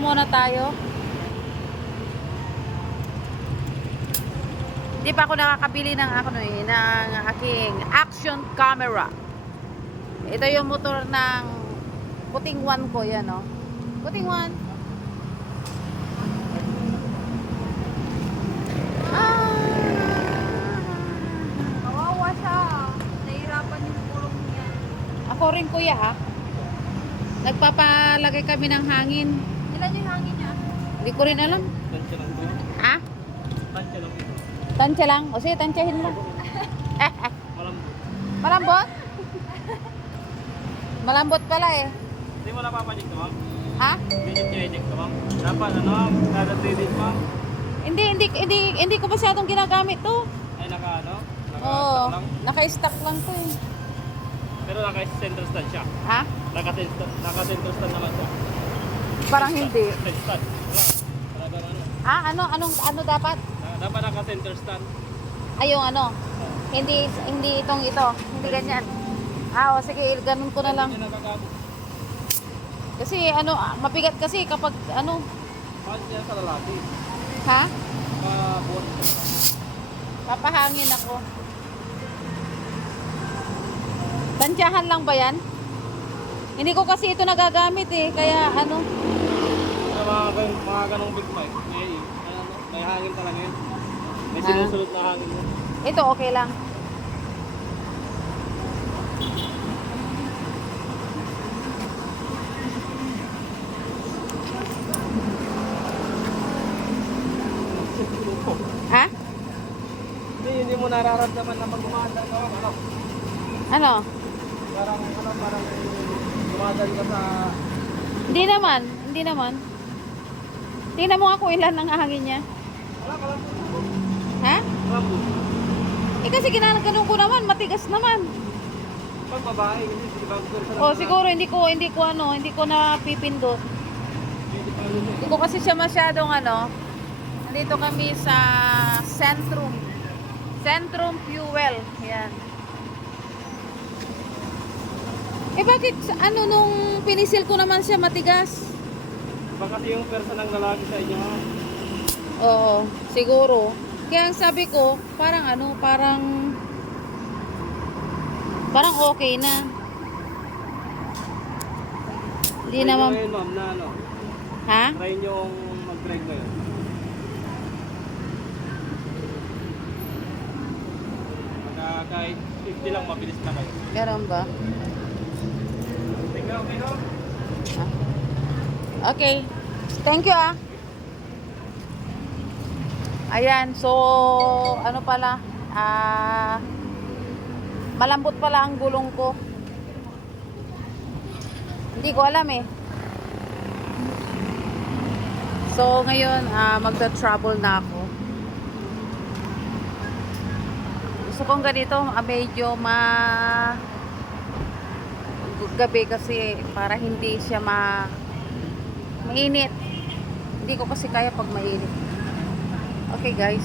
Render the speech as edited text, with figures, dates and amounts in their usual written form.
muna tayo. Hindi pa ako nakakabili ng aking action camera. Ito yung motor ng puting one ko, yan oh. Puting one. Kawawa siya. Nahirapan yung pulong niya. Ako rin kuya ha. Nagpapalagay kami ng hangin. Ilan yung hangin niya? Hindi ko rin alam. Tansya lang to. Ha? Tansya lang ito. Tansya lang? O sige, tansyahin mo. Malambot. Malambot? Malambot pala eh. Hindi mo napapanik ka, ma'am? Ha? Hindi nyo tinijik ka, ma'am? Dapat, ma'am? Kada 3 days, ma'am? Hindi ko masyadong ginagamit to. Ay, Oo, naka-stock lang? naka-stock lang to eh. Pero naka-center stand siya. Ha? Naka-center stand naman siya. Parang hindi. Center stand. Wala ba ano? Ah, ano dapat? Dapat naka-center stand. Ay, yung ano? Hindi ito. Hindi ganyan. Ah, o sige, ganun ko na lang. Hindi nagagamit. Kasi mabigat kasi kapag Bakit niya sa lalaki? ha? Buwan sa lalaki. Papahangin ako. Tansyahan lang ba yan? Hindi ko kasi ito nagagamit eh, kaya Sa mga ganong big bike, may hangin talaga yun. May sinusulot na hangin mo. ito okay lang. Ha? Hindi mo nararamdaman na pag umaandar ka, Ano? parang umaandar ka sa... Hindi naman. Tingnan mo nga kung ilan ang hangin niya. Wala ka lang. Ha? Malambot. Eh kasi ginaganon ko naman, matigas naman. Pag babae, hindi ba gusto sa O siguro hindi ko na pipindot. Hindi ko kasi siya masyadong Nandito kami sa Centrum Fuel. Yan. Eh bakit nung pinisil ko naman siya matigas? Baka kasi yung person ng lalaki sa inyo, ha? Oo, siguro. Kaya ang sabi ko, parang okay na. Hindi Try naman. nyo ngayon, ma'am, na Ha? try nyo mag-drive ngayon. Kahit 50 lang, mabilis na kayo. Meron ba? Okay, no? Okay. Thank you Ayan, so pala? Malambot pala ang gulong ko. Hindi ko alam eh. So ngayon, magta-travel na ako. Gusto kong ganito, medyo gabi kasi para hindi siya mainit. Hindi ko kasi kaya pag mainit. Okay guys.